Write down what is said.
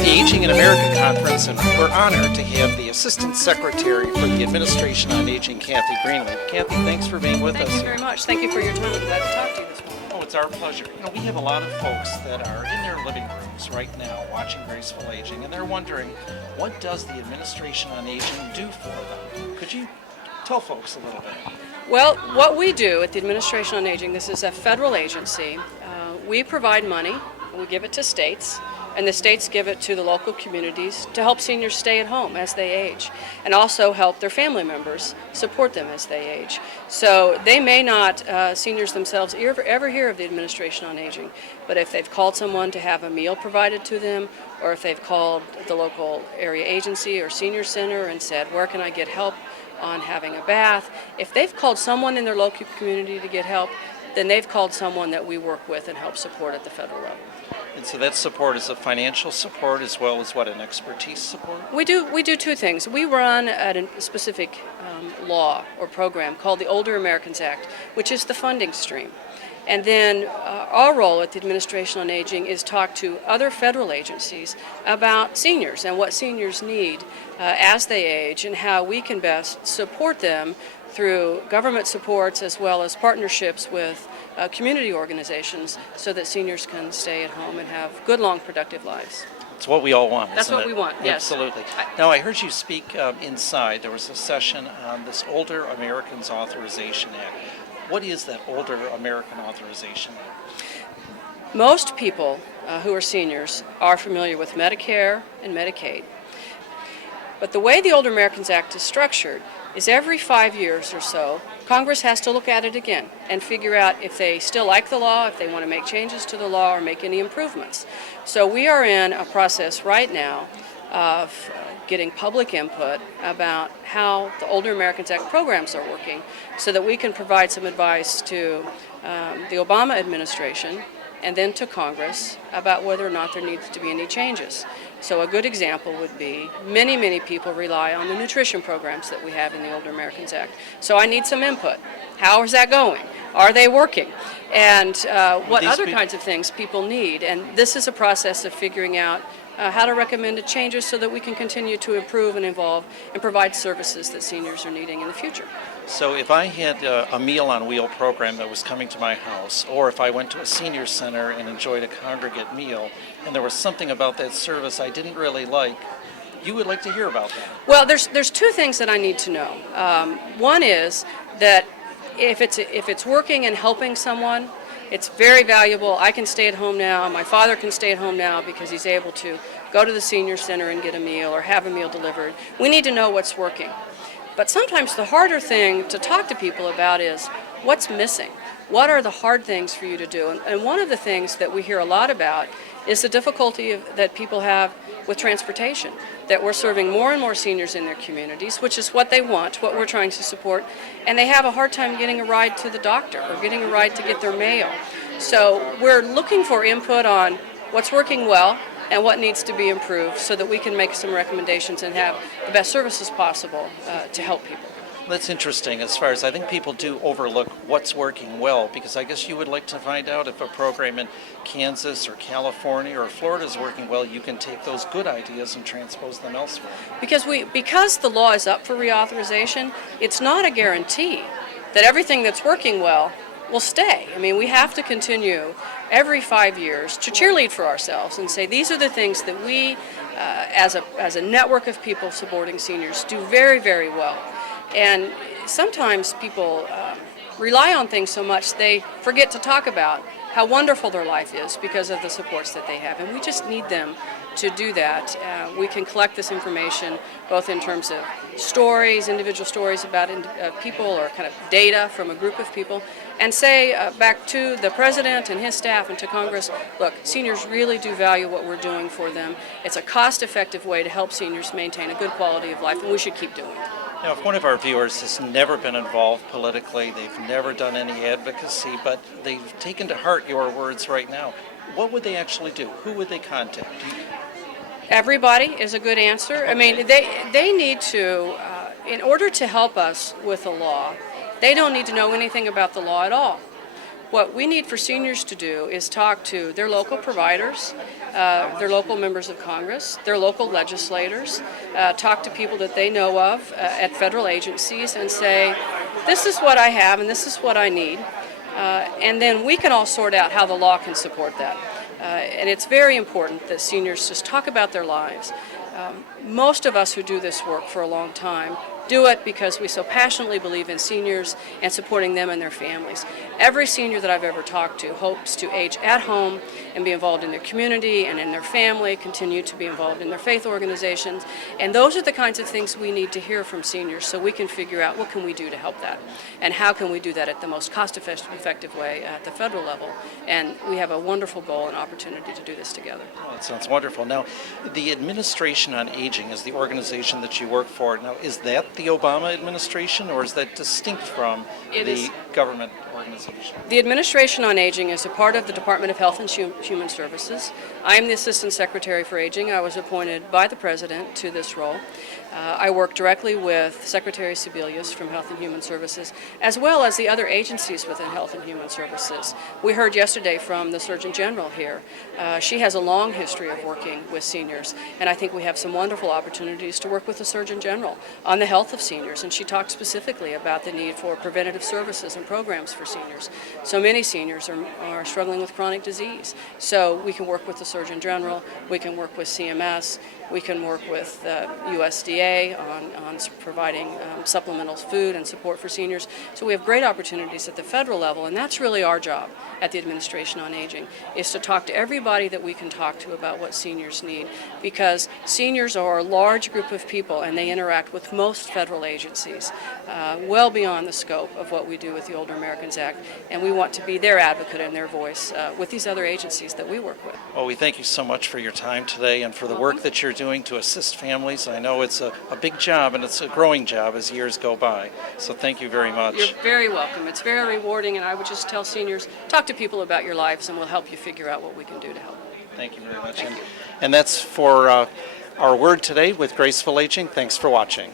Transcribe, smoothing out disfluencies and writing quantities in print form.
at the Aging in America Conference, and we're honored to have the Assistant Secretary for the Administration on Aging, Kathy Greenlee. Kathy, thanks for being with us. Thank you very much. Thank you for your time. I'm glad to talk to you this morning. Oh, it's our pleasure. You know, we have a lot of folks that are in their living rooms right now watching Graceful Aging, and they're wondering, what does the Administration on Aging do for them? Could you tell folks a little bit? Well, what we do at the Administration on Aging, this is a federal agency. We provide money, and we give it to states, and the states give it to the local communities to help seniors stay at home as they age, and also help their family members support them as they age. So they may not, seniors themselves, ever hear of the Administration on Aging, but if they've called someone to have a meal provided to them, or if they've called the local area agency or senior center and said, where can I get help on having a bath, if they've called someone in their local community to get help, then they've called someone that we work with and help support at the federal level. And so that support is a financial support as well as what, an expertise support? We do two things. We run at a specific law or program called the Older Americans Act, which is the funding stream. And then our role at the Administration on Aging is talk to other federal agencies about seniors and what seniors need as they age and how we can best support them through government supports as well as partnerships with community organizations so that seniors can stay at home and have good, long, productive lives. It's what we all want, That's isn't what it? we want, yes. Absolutely. Now, I heard you speak inside. There was a session on this Older Americans Authorization Act. What is that Older American Authorization Act? Most people who are seniors are familiar with Medicare and Medicaid. But the way the Older Americans Act is structured is every 5 years or so, Congress has to look at it again and figure out if they still like the law, if they want to make changes to the law or make any improvements. So we are in a process right now of getting public input about how the Older Americans Act programs are working so that we can provide some advice to the Obama administration and then to Congress about whether or not there needs to be any changes. So a good example would be many people rely on the nutrition programs that we have in the Older Americans Act. So I need some input. How is that going? Are they working? And what other kinds of things people need. And this is a process of figuring out how to recommend changes so that we can continue to improve and evolve and provide services that seniors are needing in the future. So if I had a Meal on Wheel program that was coming to my house, or if I went to a senior center and enjoyed a congregate meal, and there was something about that service I didn't really like, you would like to hear about that. Well, there's two things that I need to know. One is that if it's working and helping someone, it's very valuable. I can stay at home now. My father can stay at home now because he's able to go to the senior center and get a meal or have a meal delivered. We need to know what's working. But sometimes the harder thing to talk to people about is what's missing. What are the hard things for you to do? And one of the things that we hear a lot about is the difficulty that people have with transportation, that we're serving more and more seniors in their communities, which is what they want, what we're trying to support, and they have a hard time getting a ride to the doctor or getting a ride to get their mail. So we're looking for input on what's working well and what needs to be improved so that we can make some recommendations and have the best services possible to help people. That's interesting. As far as I think people do overlook what's working well, because I guess you would like to find out if a program in Kansas or California or Florida is working well, you can take those good ideas and transpose them elsewhere. Because the law is up for reauthorization, it's not a guarantee that everything that's working well will stay. I mean, we have to continue every 5 years to cheerlead for ourselves and say these are the things that we, as a network of people supporting seniors, do very well. And sometimes people rely on things so much they forget to talk about how wonderful their life is because of the supports that they have. And we just need them to do that. We can collect this information both in terms of stories, individual stories about people or kind of data from a group of people, and say back to the President and his staff and to Congress, look, seniors really do value what we're doing for them. It's a cost-effective way to help seniors maintain a good quality of life, and we should keep doing it. Now, if one of our viewers has never been involved politically, they've never done any advocacy, but they've taken to heart your words right now, what would they actually do? Who would they contact? Everybody is a good answer. I mean, they need to, in order to help us with the law, they don't need to know anything about the law at all. What we need for seniors to do is talk to their local providers, their local members of Congress, their local legislators, talk to people that they know of at federal agencies and say, this is what I have and this is what I need. And then we can all sort out how the law can support that. And it's very important that seniors just talk about their lives. Most of us who do this work for a long time do it because we so passionately believe in seniors and supporting them and their families. Every senior that I've ever talked to hopes to age at home and be involved in their community and in their family, continue to be involved in their faith organizations, and those are the kinds of things we need to hear from seniors so we can figure out what can we do to help that and how can we do that at the most cost-effective way at the federal level. And we have a wonderful goal and opportunity to do this together. Oh, that sounds wonderful. Now, the Administration on Aging is the organization that you work for. Now, is that the Obama administration, or is that distinct from the government organization? The Administration on Aging is a part of the Department of Health and Human Services. I am the Assistant Secretary for Aging. I was appointed by the President to this role. I work directly with Secretary Sebelius from Health and Human Services, as well as the other agencies within Health and Human Services. We heard yesterday from the Surgeon General here. She has a long history of working with seniors, and I think we have some wonderful opportunities to work with the Surgeon General on the health of seniors, and she talked specifically about the need for preventative services and programs for seniors. So many seniors are struggling with chronic disease. So we can work with the Surgeon General, we can work with CMS, we can work with USDA on providing supplemental food and support for seniors. So we have great opportunities at the federal level, and that's really our job at the Administration on Aging, is to talk to everybody that we can talk to about what seniors need, because seniors are a large group of people and they interact with most federal agencies well beyond the scope of what we do with the Older Americans Act, and we want to be their advocate and their voice with these other agencies that we work with. Well, we thank you so much for your time today and for the work that you're doing to assist families. I know it's a big job, and it's a growing job as years go by. So thank you very much. You're very welcome. It's very rewarding, and I would just tell seniors, talk to people about your lives, and we'll help you figure out what we can do to help. Thank you very much. And that's for our word today with Graceful Aging. Thanks for watching.